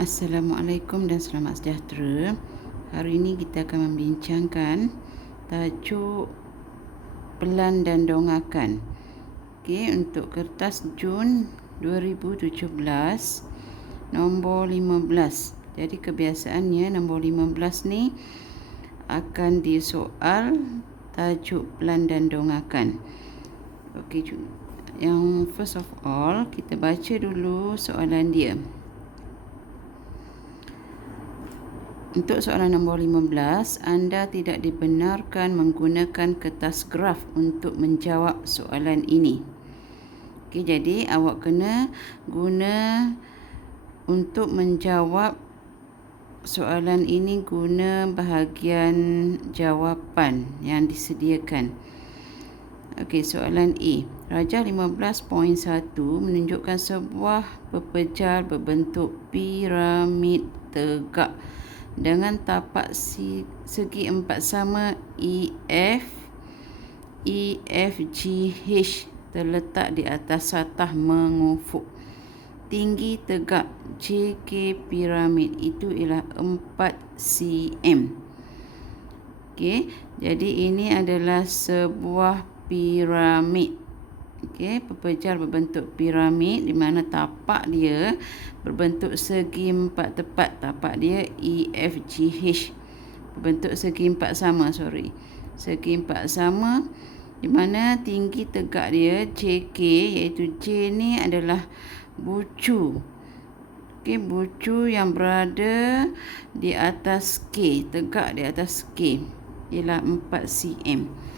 Assalamualaikum dan selamat sejahtera. Hari ini kita akan membincangkan tajuk pelan dan dongakan. Untuk kertas Jun 2017 nombor 15. Jadi kebiasaannya nombor 15 ni akan disoal tajuk pelan dan dongakan. Yang first of all kita baca dulu soalan dia. Untuk soalan nombor 15, anda tidak dibenarkan menggunakan kertas graf untuk menjawab soalan ini. Jadi awak kena guna untuk menjawab soalan ini guna bahagian jawapan yang disediakan. Soalan A. Rajah 15.1 menunjukkan sebuah pepejar berbentuk piramid tegak dengan tapak segi empat sama EFGH terletak di atas satah mengufuk. Tinggi tegak JK piramid itu ialah 4 cm. Jadi ini adalah sebuah piramid. Pepejar berbentuk piramid di mana tapak dia berbentuk segi empat tepat. Tapak dia EFGH berbentuk segi empat sama, segi empat sama, di mana tinggi tegak dia JK, iaitu J ni adalah bucu. Bucu yang berada di atas K, tegak di atas K, ialah 4 cm.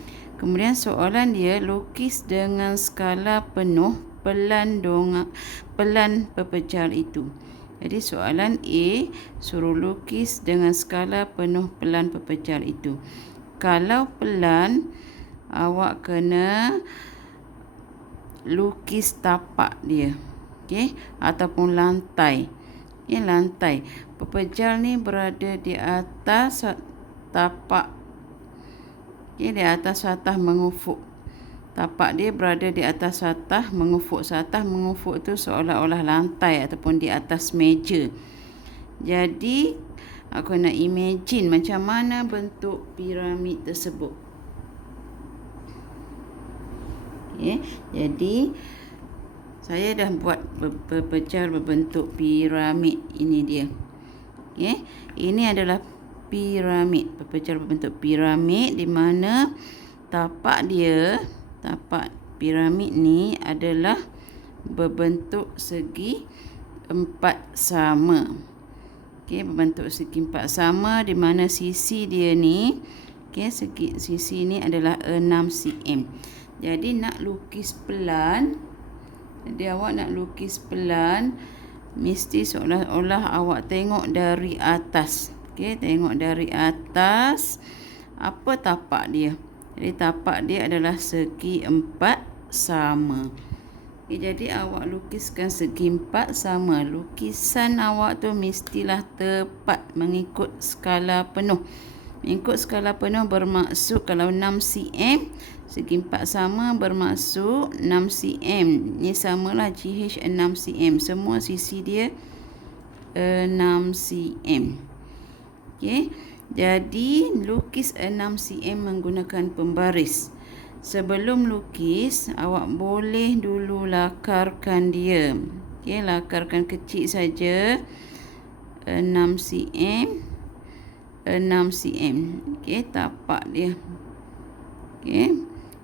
Kemudian soalan dia, lukis dengan skala penuh pelan pepejar itu. Jadi soalan A suruh lukis dengan skala penuh pelan pepejar itu. Kalau pelan, awak kena lukis tapak dia, ataupun lantai. Lantai. Pepejar ni berada di atas tapak, di atas satah mengufuk. Tapak dia berada di atas satah mengufuk. Satah mengufuk tu seolah-olah lantai ataupun di atas meja. Jadi aku nak imagine macam mana bentuk piramid tersebut. Jadi saya dah buat pepejar berbentuk piramid. Ini dia. Ini adalah piramid, pepejar berbentuk piramid di mana tapak piramid ni adalah berbentuk segi empat sama. Berbentuk segi empat sama di mana sisi dia ni, sisi ni adalah 6 cm. Jadi nak lukis pelan, mesti seolah-olah awak tengok dari atas. Tengok dari atas apa tapak dia. Jadi tapak dia adalah segi empat sama. Jadi awak lukiskan segi empat sama. Lukisan awak tu mestilah tepat mengikut skala penuh. Mengikut skala penuh bermaksud kalau 6 cm, segi empat sama bermaksud 6 cm. Ini samalah GH 6 cm. Semua sisi dia 6 cm. Jadi lukis 6 cm menggunakan pembaris. Sebelum lukis, awak boleh dulu lakarkan dia. Lakarkan kecil saja 6 cm, 6 cm. Tapak dia.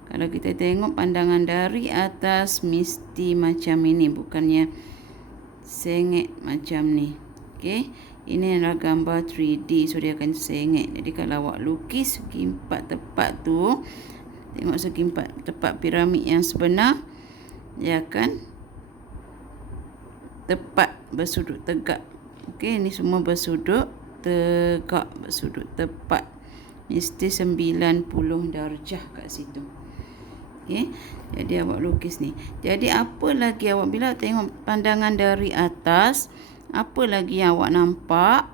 Kalau kita tengok pandangan dari atas mesti macam ini, bukannya sengit macam ni. Ini adalah gambar 3D, so dia akan sengit. Jadi kalau awak lukis segi empat tepat tu, tengok segi empat tepat piramid yang sebenar, dia akan tepat bersudut tegak. Ini semua bersudut tegak, bersudut tepat. Mesti 90 darjah kat situ. Jadi awak lukis ni. Jadi apa lagi awak bila tengok pandangan dari atas, apa lagi yang awak nampak?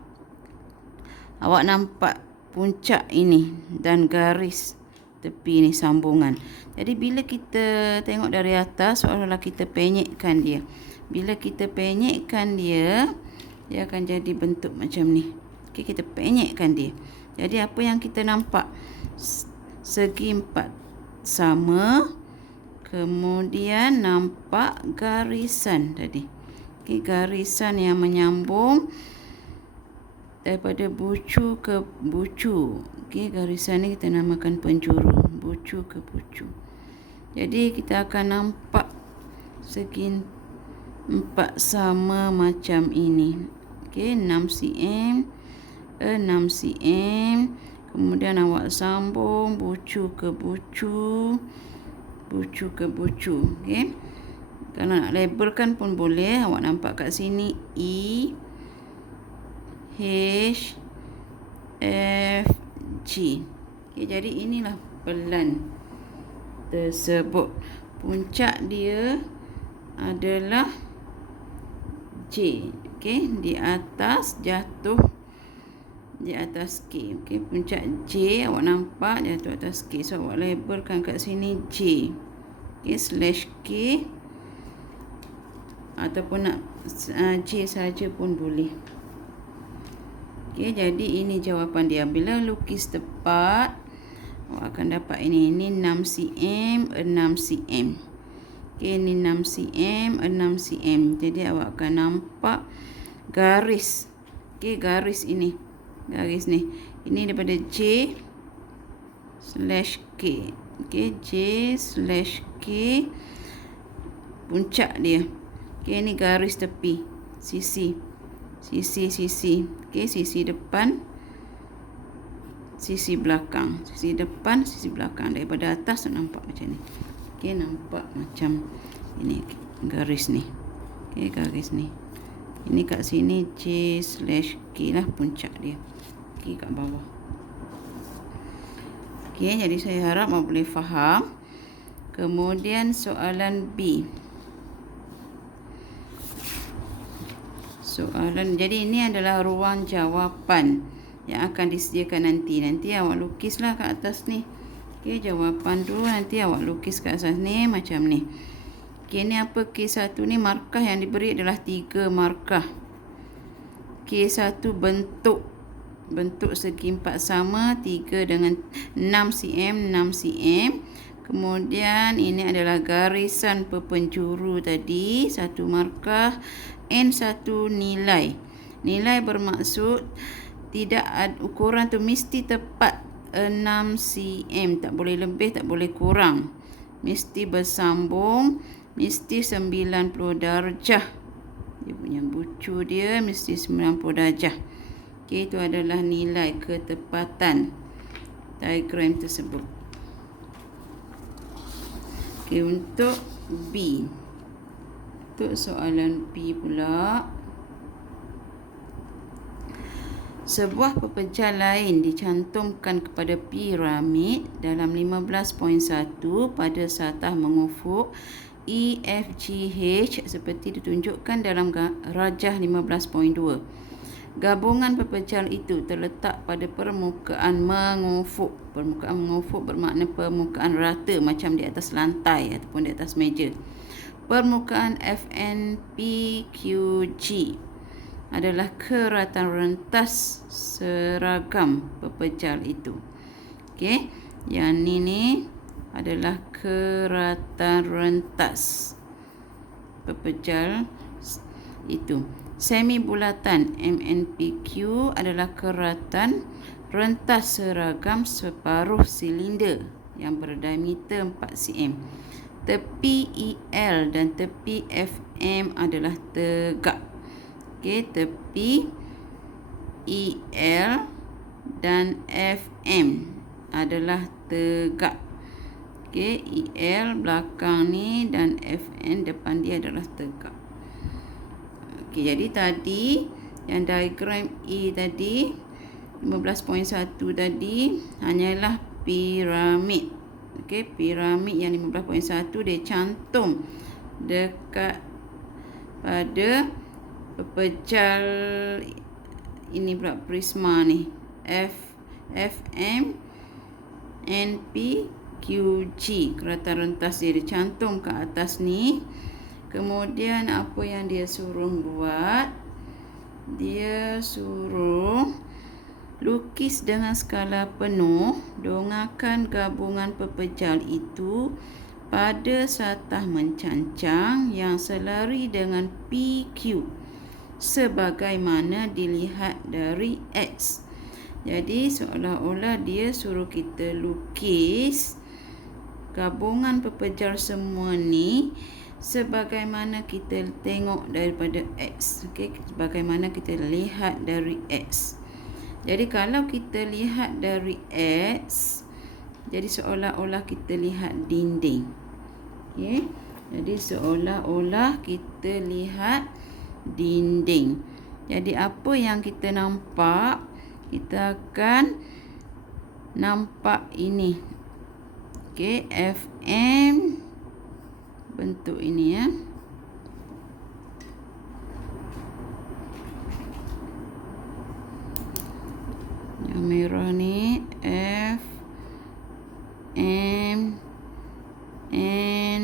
Awak nampak puncak ini dan garis tepi ni sambungan. Jadi bila kita tengok dari atas, seolah-olah kita penyekkan dia. Bila kita penyekkan dia, dia akan jadi bentuk macam ni. Okey, kita penyekkan dia. Jadi apa yang kita nampak? Segi empat sama, kemudian nampak garisan tadi. Okey, garisan yang menyambung daripada bucu ke bucu. Okey, garisan ni kita namakan penjuru, bucu ke bucu. Jadi kita akan nampak segi empat sama macam ini. Okey, 6 cm, 6 cm. Kemudian awak sambung bucu ke bucu, bucu ke bucu. Okey. Kalau nak labelkan pun boleh. Awak nampak kat sini E, H, F, G. Okay, jadi inilah pelan tersebut. Puncak dia adalah J. Okay, di atas jatuh di atas K. Okay, puncak J awak nampak jatuh atas K. So awak labelkan kat sini J. Okay, slash K ataupun nak J saja pun boleh. Okey, jadi ini jawapan dia. Bila lukis tepat, awak akan dapat ini. Ini 6 cm, 6 cm. Okey, ini 6 cm, 6 cm. Jadi awak akan nampak garis. Okey, garis ini. Garis ni. Ini daripada J slash K. Okey, J slash K. Puncak dia. Okey, ini garis tepi. Sisi. Okey, sisi depan, sisi belakang. Sisi depan, sisi belakang. Daripada atas nampak macam ni. Okey, nampak macam ini garis ni. Okey, garis ni. Ini kat sini J slash K lah puncak dia. Okey, kat bawah. Okey, jadi saya harap awak boleh faham. Kemudian soalan B. Jadi ini adalah ruang jawapan yang akan disediakan nanti. Nanti awak lukislah kat atas ni. Okey, jawapan dulu nanti awak lukis kat atas ni macam ni. Okey, ni apa K1 ni? Markah yang diberi adalah 3 markah. K1 bentuk segi empat sama, 3 dengan 6 cm, 6 cm. Kemudian ini adalah garisan perpenjuru tadi, 1 markah. N1 nilai. Nilai bermaksud tidak ada ukuran tu mesti tepat 6 cm. Tak boleh lebih, tak boleh kurang. Mesti bersambung, mesti 90 darjah. Dia punya bucu dia mesti 90 darjah. Okey, itu adalah nilai ketepatan diagram tersebut. Okey, untuk B. Untuk soalan B pula, sebuah pepejal lain dicantumkan kepada piramid dalam 15.1 pada satah mengufuk EFGH seperti ditunjukkan dalam rajah 15.2. Gabungan pepejal itu terletak pada permukaan mengufuk. Permukaan mengufuk bermakna permukaan rata macam di atas lantai ataupun di atas meja. Permukaan FNPQG adalah keratan rentas seragam pepejal itu. Okey, yang ni adalah keratan rentas pepejal itu. Semi bulatan MNPQ adalah keratan rentas seragam separuh silinder yang berdiameter 4 cm. Tepi EL dan tepi FM adalah tegak. Okey, tepi EL dan FM adalah tegak. Okey, EL belakang ni dan FN depan dia adalah tegak. Okey, jadi tadi yang diagram E tadi 15.1 tadi hanyalah piramid. Okey, piramid yang 15.1 dia cantum dekat pada pepejal ini pula prisma ni FM NPQG, keratan rentas dia dicantum ke atas ni. Kemudian apa yang dia suruh buat? dia suruh lukis dengan skala penuh, dongakkan gabungan pepejal itu pada satah mencancang yang selari dengan PQ sebagaimana dilihat dari X. Jadi seolah-olah dia suruh kita lukis gabungan pepejal semua ni sebagaimana kita tengok daripada X. Okey, sebagaimana kita lihat dari X. Jadi kalau kita lihat dari X, jadi seolah-olah kita lihat dinding. Okey. Jadi seolah-olah kita lihat dinding. Jadi apa yang kita nampak? Kita akan nampak ini. Okey, FM bentuk ini ya. Yang merah ni F M N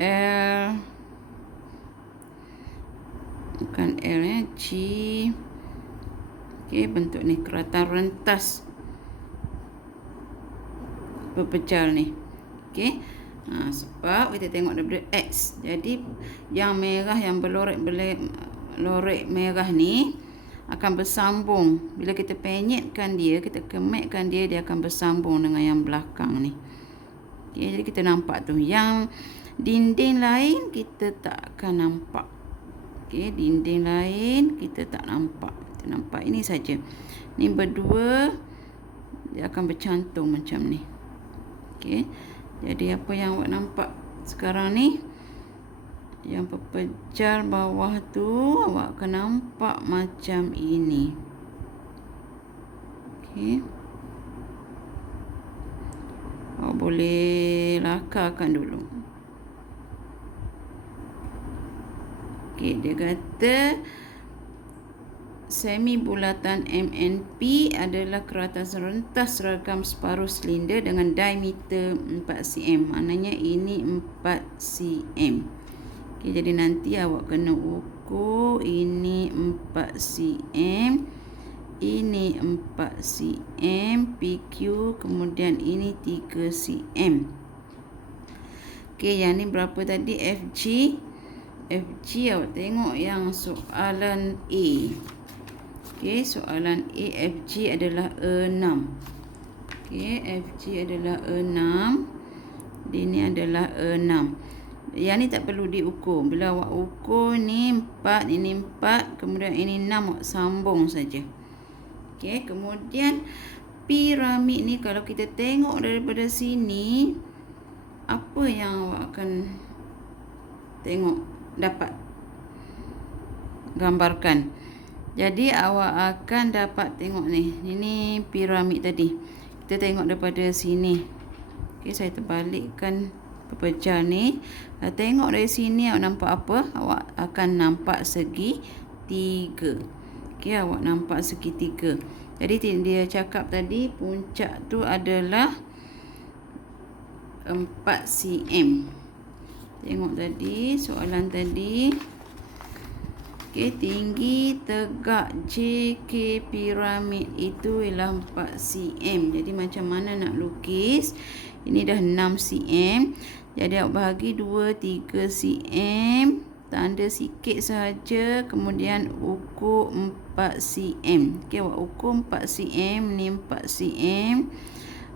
L, bukan L ya, G. Okey, bentuk ni keratan rentas pepejal ni. Okey. Sebab kita tengok daripada X. Jadi yang merah yang berlorek merah ni akan bersambung. Bila kita penyetkan dia, kita kemetkan dia, dia akan bersambung dengan yang belakang ni. Okey, jadi kita nampak tu. Yang dinding lain kita tak akan nampak. Okey, dinding lain kita tak nampak. Kita nampak ini saja. Ni berdua dia akan bercantum macam ni. Okey. Jadi apa yang awak nampak sekarang ni, yang pepejal bawah tu awak akan nampak macam ini. Okey. Awak boleh lakarkan dulu. Okey, dia kata semi bulatan MNP adalah keratan rentas seragam separuh silinder dengan diameter 4 cm. Maknanya ini 4 cm. Okey, jadi nanti awak kena ukur ini 4 cm, ini 4 cm PQ, kemudian ini 3 cm. Okey, yang ni berapa tadi? FG awak tengok yang soalan A. Okey, soalan A, FG adalah 6. Okey, FG adalah 6. Ini adalah 6. Yang ni tak perlu diukur. Bila awak ukur ni 4, ini 4, kemudian ini 6, awak sambung saja. Okey, kemudian piramid ni kalau kita tengok daripada sini, apa yang awak akan tengok, dapat gambarkan. Jadi awak akan dapat tengok ni. Ini piramid tadi. Kita tengok daripada sini. Okey, saya terbalikkan pepejal ni. Tengok dari sini awak nampak apa? Awak akan nampak segi 3. Okey, awak nampak segi 3. Jadi dia cakap tadi puncak tu adalah 4 cm. Tengok tadi soalan tadi. Okey, tinggi tegak JK piramid itu ialah 4 cm. Jadi macam mana nak lukis? Ini dah 6 cm. Jadi awak bahagi 2, 3 cm. Tanda sikit sahaja. Kemudian ukur 4 cm. Okey, awak ukur 4 cm. Ni 4 cm.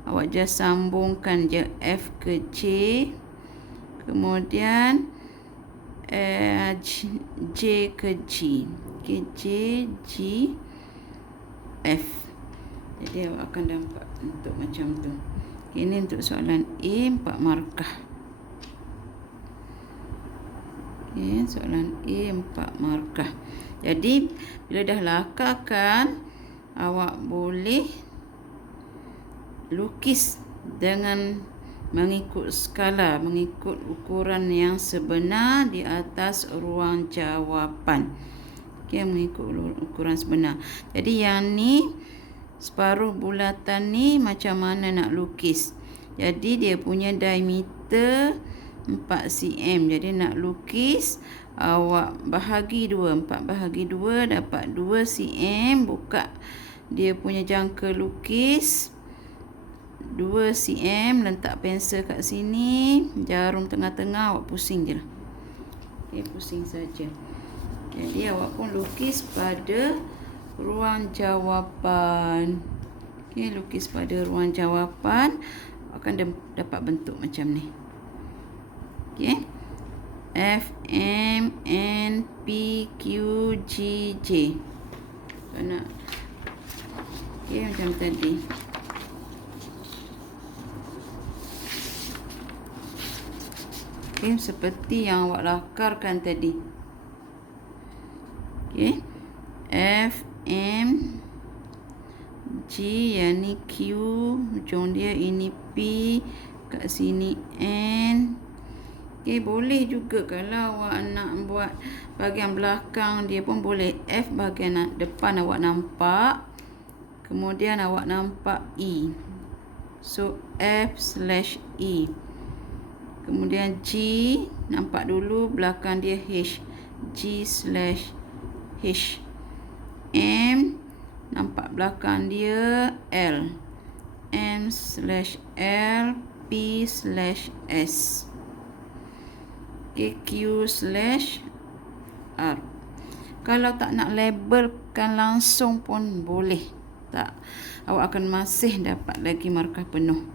Awak just sambungkan je F ke J. Kemudian J ke G. Okay, J, G, F. Jadi awak akan dapat untuk macam tu. Okay, ini untuk soalan A 4 markah. Okay, soalan A 4 markah. Jadi bila dah lakarkan, awak boleh lukis dengan mengikut skala, mengikut ukuran yang sebenar di atas ruang jawapan. Okey, mengikut ukuran sebenar. Jadi yang ni separuh bulatan ni macam mana nak lukis? Jadi dia punya diameter 4 cm. Jadi nak lukis, awak bahagi 2. 4 bahagi 2 dapat 2 cm. Buka dia punya jangka lukis 2 cm. Letak pensel kat sini, jarum tengah-tengah, awak pusing je lah. Okay, pusing saja. Jadi awak pun lukis pada ruang jawapan. Okay, lukis pada ruang jawapan, akan dapat bentuk macam ni. Okay. F, M, N, P, Q, G, J. So, nak okay, macam tadi. Okay, seperti yang awak lakarkan tadi. Okay. F, M, G, yang ni Q, hujung dia ini P, kat sini N. Okay, boleh juga kalau awak nak buat bahagian belakang dia pun boleh. F bahagian depan awak nampak, kemudian awak nampak E. So F/E. Kemudian G, nampak dulu belakang dia H. G/H. M, nampak belakang dia L. M/L. P/S. Okay, Q/R. Kalau tak nak labelkan langsung pun boleh. Tak, awak akan masih dapat lagi markah penuh.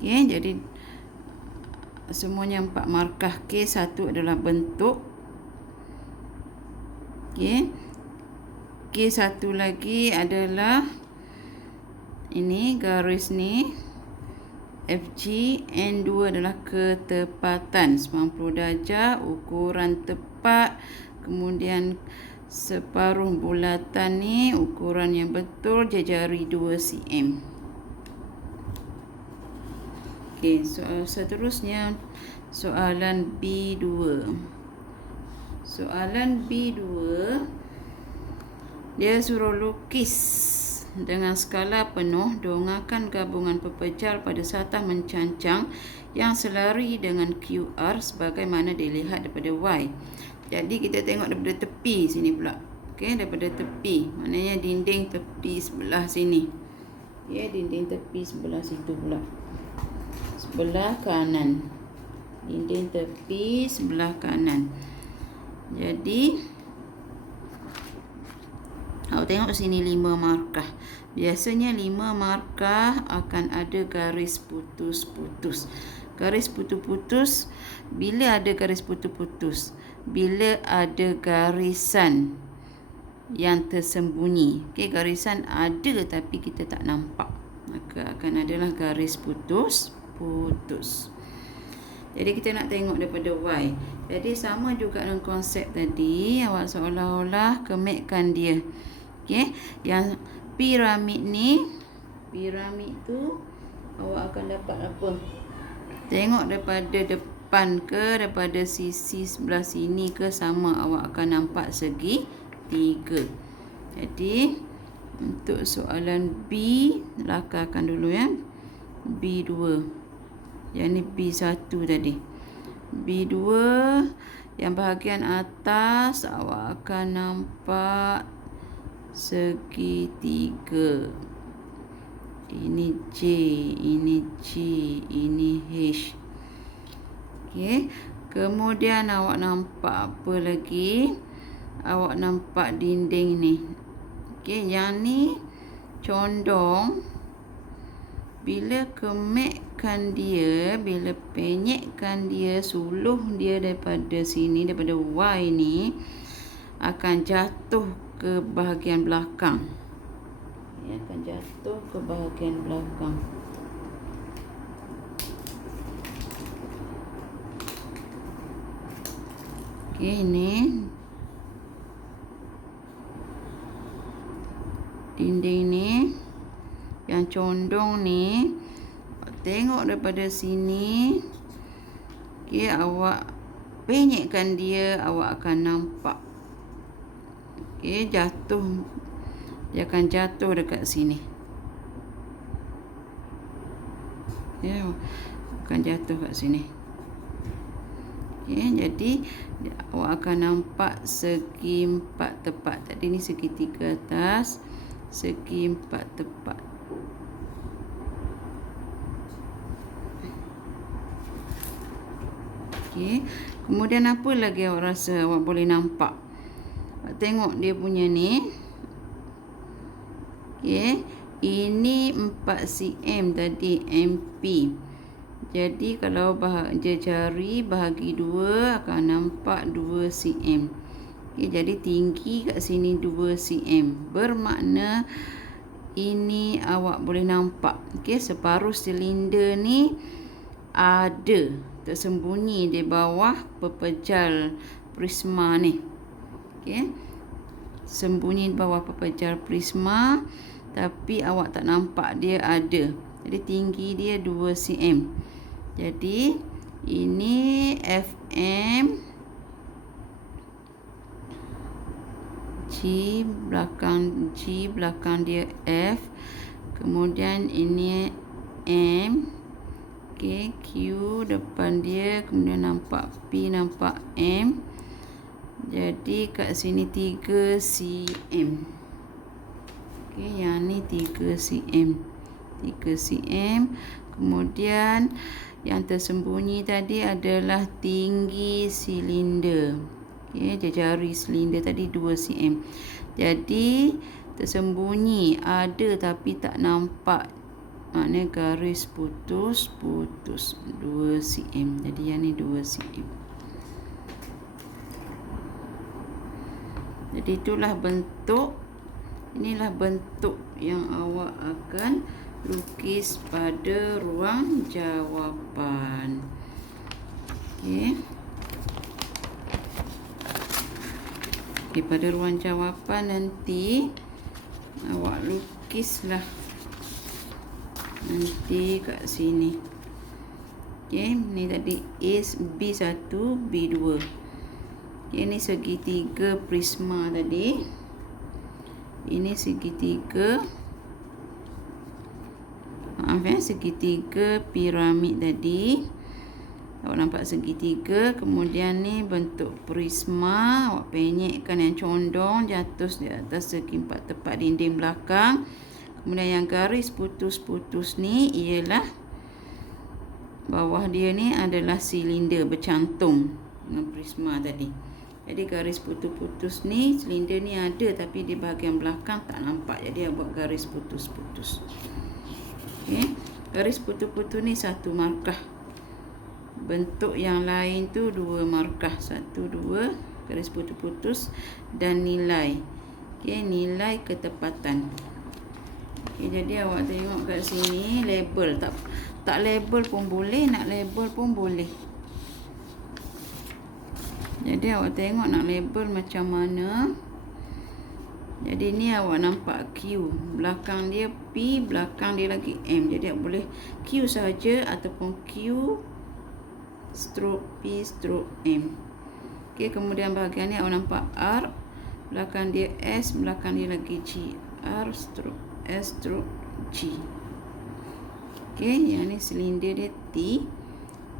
Okay, jadi semuanya 4 markah. Okay, satu adalah bentuk. Okay. Okay, satu lagi adalah ini garis ni FG. N2 adalah ketepatan 90 darjah, ukuran tepat. Kemudian separuh bulatan ni ukuran yang betul, jari 2 cm. Okey, soal seterusnya soalan B2. Soalan B2 dia suruh lukis dengan skala penuh, dongangkan gabungan pepejar pada satah mencancang yang selari dengan QR sebagaimana dilihat daripada Y. Jadi kita tengok daripada tepi sini pula. Okey, daripada tepi, maknanya dinding tepi sebelah sini. Ya, dinding tepi sebelah situ pula. Sebelah kanan. Dinding tepi sebelah kanan. Jadi awak tengok sini 5 markah. Biasanya 5 markah akan ada garis putus-putus. Garis putus-putus, bila ada garis putus-putus? Bila ada garisan yang tersembunyi. Okey, garisan ada tapi kita tak nampak, maka akan adalah garis putus-putus. Jadi kita nak tengok daripada Y. Jadi sama juga dengan konsep tadi, awak seolah-olah kemekkan dia. Okey, yang piramid ni, piramid tu awak akan dapat apa? Tengok daripada depan ke, daripada sisi sebelah sini ke, sama, awak akan nampak segi 3. Jadi untuk soalan B, lakarkan dulu ya. B2. Yang ni B1 tadi. B2 yang bahagian atas awak akan nampak segi 3. Ini J, ini G, ini H. Okey. Kemudian awak nampak apa lagi? Awak nampak dinding ni. Okey, yang ni condong. Bila kemekkan dia, bila penyekkan dia, suluh dia daripada sini, daripada Y ni, akan jatuh ke bahagian belakang. Ia akan jatuh ke bahagian belakang. Okey, ini dinding ni yang condong ni, tengok daripada sini. Okey, awak penyekkan dia, awak akan nampak. Okey, jatuh. Dia akan jatuh dekat sini. Ya, akan jatuh kat sini. Jadi awak akan nampak segi 4 tepat. Tadi ni segitiga atas, segi 4 tepat. Kemudian apa lagi awak rasa awak boleh nampak? Awak tengok dia punya ni. Ini 4 cm tadi MP. Jadi kalau dia jari bahagi 2 akan nampak 2 cm. Jadi tinggi kat sini 2 cm. Bermakna ini awak boleh nampak. Separuh silinder ni ada tersembunyi di bawah pepejal prisma ni. Sembunyi di bawah pepejal prisma, tapi awak tak nampak dia ada. Jadi tinggi dia 2 cm. Jadi ini FM, G belakang dia F, kemudian ini M, Q depan dia, kemudian nampak P, nampak M. Jadi kat sini 3 cm. Yang ni 3 cm. 3 cm. Kemudian yang tersembunyi tadi adalah tinggi silinder. Jari silinder tadi 2 cm. Jadi tersembunyi ada tapi tak nampak. Maknanya garis putus 2 cm. Jadi yang ni 2 cm. Jadi itulah bentuk. Inilah bentuk yang awak akan lukis pada ruang jawapan. Pada ruang jawapan nanti awak lukislah nanti kat sini. Ni tadi B1, B2. Ini segitiga prisma tadi. Ini segitiga, segitiga piramid tadi. Awak nampak segitiga. Kemudian ni bentuk prisma. Awak penyekkan yang condong, jatuh di atas segi 4 tepat dinding belakang. Kemudian yang garis putus-putus ni ialah bawah dia ni adalah silinder bercantum dengan prisma tadi. Jadi garis putus-putus ni, silinder ni ada tapi di bahagian belakang tak nampak. Jadi buat garis putus-putus. Garis putus-putus ni 1 markah. Bentuk yang lain tu 2 markah. 1, 2 garis putus-putus dan nilai. Nilai ketepatan. Jadi awak tengok kat sini label. Tak label pun boleh, nak label pun boleh. Jadi awak tengok nak label macam mana. Jadi ni awak nampak Q, belakang dia P, belakang dia lagi M. Jadi awak boleh Q saja ataupun Q stroke P stroke M. Kemudian bahagian ni awak nampak R, belakang dia S, belakang dia lagi G. R stroke S stroke G. Yang ni silinder dia T,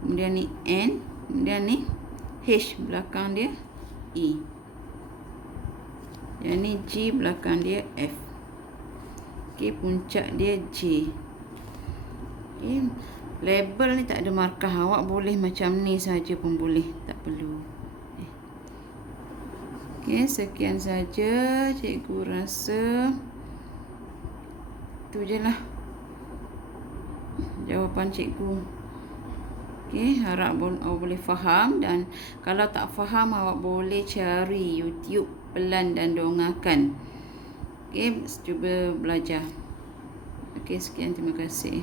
kemudian ni N, kemudian ni H, belakang dia E. Yang ni G, belakang dia F. Puncak dia J. Label ni tak ada markah. Awak boleh macam ni saja pun boleh, tak perlu. Sekian saja cikgu rasa. Itu je lah jawapan cikgu. Harap awak boleh faham, dan kalau tak faham awak boleh cari YouTube pelan dan dongakan. Cuba belajar. Sekian, terima kasih.